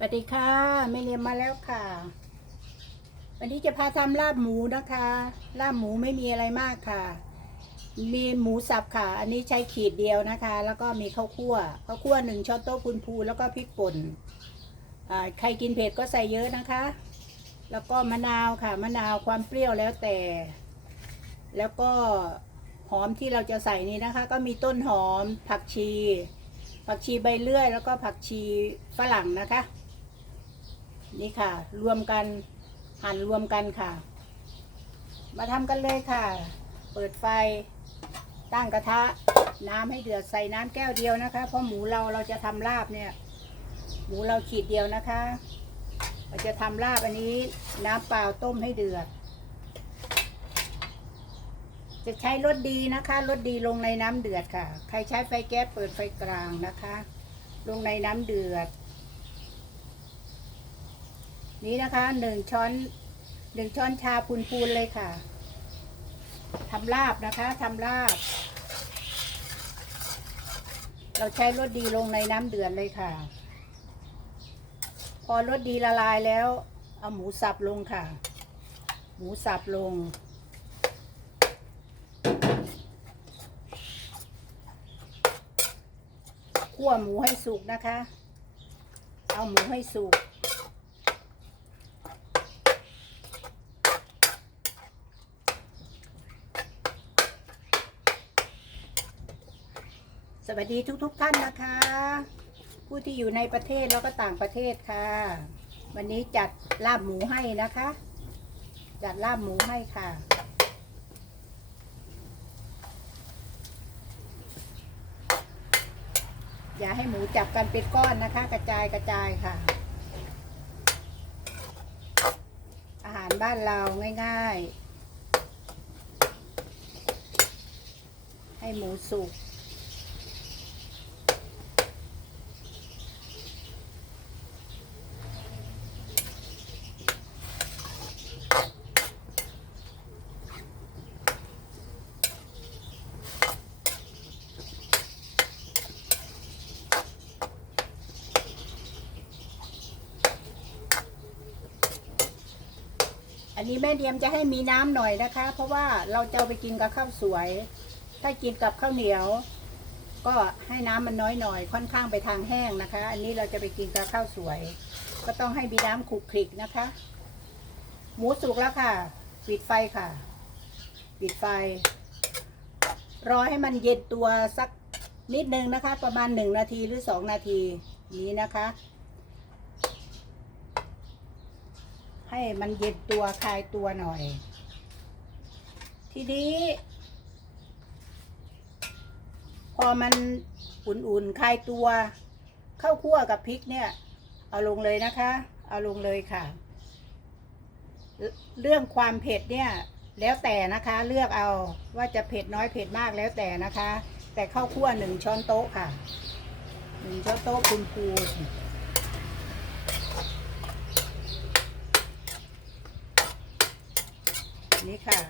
สวัสดีค่ะไม่เรียนมาแล้วค่ะ วันนี้จะพาทำลาบหมูนะคะ ลาบหมูไม่มีอะไรมากค่ะ มีหมูสับค่ะ อันนี้ใช้ขีดเดียวนะคะ แล้วก็มีข้าวคั่วข้าวคั่วหนึ่งช้อนโต๊ะพูนพูแล้วก็พริกป่นอ่าใครกินเผ็ดก็ใส่เยอะนะคะ แล้วก็มะนาวค่ะ มะนาวความเปรี้ยวแล้วแต่ แล้วก็หอมที่เราจะใส่นี้นะคะ ก็มีต้นหอมผักชี ผักชีใบเลื่อย แล้วก็ผักชีฝรั่งนะคะ นี่ค่ะ รวมกันหั่นรวมกันค่ะ มาทำกันเลยค่ะ เปิดไฟตั้งกระทะ น้ำให้เดือดใส่น้ำแก้วเดียวนะคะ เพราะหมูเราเราจะทำลาบเนี่ย หมูเราขีดเดียวนะคะ เราจะทำลาบอันนี้ น้ำเปล่าต้มให้เดือด จะใช้รสดีนะคะรสดีลงในน้ำเดือดค่ะ ใครใช้ไฟแก๊สเปิดไฟกลางนะคะ ลงในน้ำเดือด นี้นะคะหนึ่งช้อนหนึ่งช้อนชาพูนๆเลยค่ะทำลาบนะคะทำลาบ เราใช้รสดีลงในน้ำเดือดเลยค่ะ พอรสดีละลายแล้ว เอาหมูสับลงค่ะ หมูสับลง คั่วหมูให้สุกนะคะ เอาหมูให้สุก สวัสดีทุกๆทท่านนะคะ ผู้ที่อยู่ในประเทศแล้วก็ต่างประเทศค่ะ วันนี้จัดลาบหมูให้นะคะ จัดลาบหมูให้ค่ะ อย่าให้หมูจับกันเป็นก้อนนะคะ กระจายกระจายค่ะ อาหารบ้านเราง่าย ๆ ให้หมูสุก อันนี้แม่เดียมจะให้มีน้ำหน่อยนะคะ เพราะว่าเราจะเอาไปกินกับข้าวสวย ถ้ากินกับข้าวเหนียว ก็ให้น้ำมันน้อยหน่อยค่อนข้างไปทางแห้งนะคะ อันนี้เราจะไปกินกับข้าวสวย ก็ต้องให้มีน้ำขลุกคลิกนะคะ หมูสุกแล้วค่ะ ปิดไฟค่ะ ปิดไฟ รอให้มันเย็นตัวสักนิดนึงนะคะ ประมาณหนึ่งนาทีหรือสองนาทีนี้นะคะ ให้มันเย็นตัวคลายตัวหน่อย ทีนี้ พอมันอุ่นๆคลายตัวข้าวคั่วกับพริกเนี่ย เอาลงเลยนะคะ เอาลงเลยค่ะ เรื่องความเผ็ดเนี่ยแล้วแต่นะคะ เลือกเอาว่าจะเผ็ดน้อยเผ็ดมากแล้วแต่นะคะ แต่ข้าวคั่วหนึ่งช้อนโต๊ะค่ะหนึ่งช้อนโต๊ะคูณคู นี่ค่ะ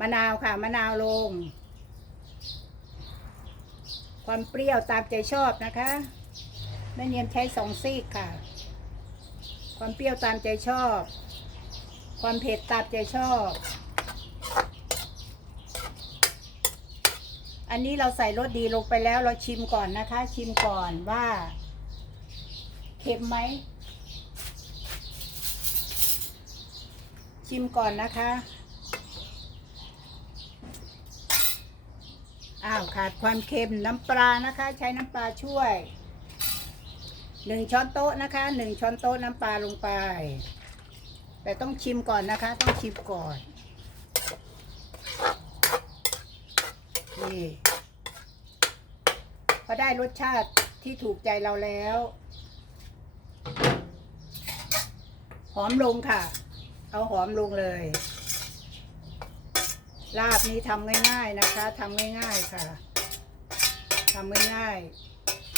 มะนาวค่ะ มะนาวลง ความเปรี้ยวตามใจชอบนะคะแม่เนียมใช้สองซีกค่ะ ความเปรี้ยวตามใจชอบ ความเผ็ดตามใจชอบ อันนี้เราใส่รสดีลงไปแล้วเราชิมก่อนนะคะ ชิมก่อนว่า เค็มไหม ชิมก่อนนะคะ อ้าวขาดความเค็มน้ำปลานะคะ ใช้น้ำปลาช่วยหนึ่งช้อนโต๊ะนะคะหนึ่งช้อนโต๊ะน้ำปลาลงไป แต่ต้องชิมก่อนนะคะ ต้องชิมก่อนนี่พอได้รสชาติที่ถูกใจเราแล้ว หอมลงค่ะ เอาหอมลงเลย ลาบนี้ทำง่ายๆนะคะทำง่ายๆค่ะทำง่าย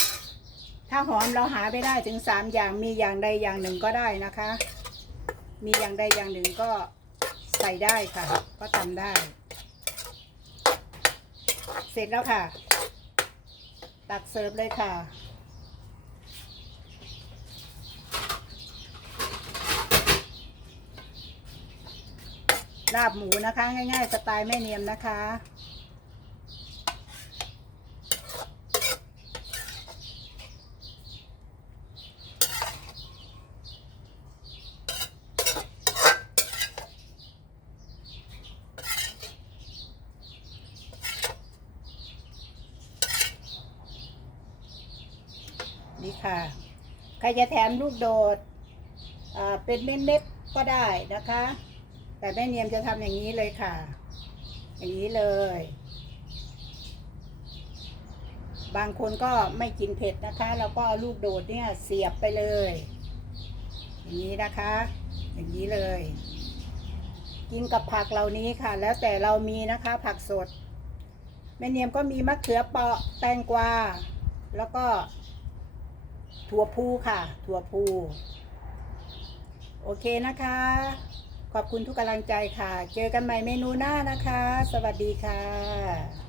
ๆถ้าหอมเราหาไม่ได้ถึงสามอย่างมีอย่างใดอย่างหนึ่งก็ได้นะคะ มีอย่างใดอย่างหนึ่งก็ใส่ได้ค่ะ ก็ทำได้ เสร็จแล้วค่ะ ตักเสิร์ฟเลยค่ะ ลาบหมูนะคะ ง่ายๆสไตล์แม่เนียมนะคะ นี่ค่ะ ใครจะแถมลูกโดด เป็นเม็ดๆก็ได้นะคะ แต่แม่เนียมจะทำอย่างนี้เลยค่ะ อย่างนี้เลย บางคนก็ไม่กินเผ็ดนะคะ แล้วก็เอาลูกโดดเนี่ยเสียบไปเลย อย่างนี้นะคะ อย่างนี้เลย กินกับผักเหล่านี้ค่ะ แล้วแต่เรามีนะคะ ผักสดแม่เนียมก็มีมะเขือเปราะแตงกวา แล้วก็ถั่วพูค่ะ ถั่วพู โอเคนะคะ ขอบคุณทุกกำลังใจค่ะ เจอกันใหม่เมนูหน้านะคะ สวัสดีค่ะ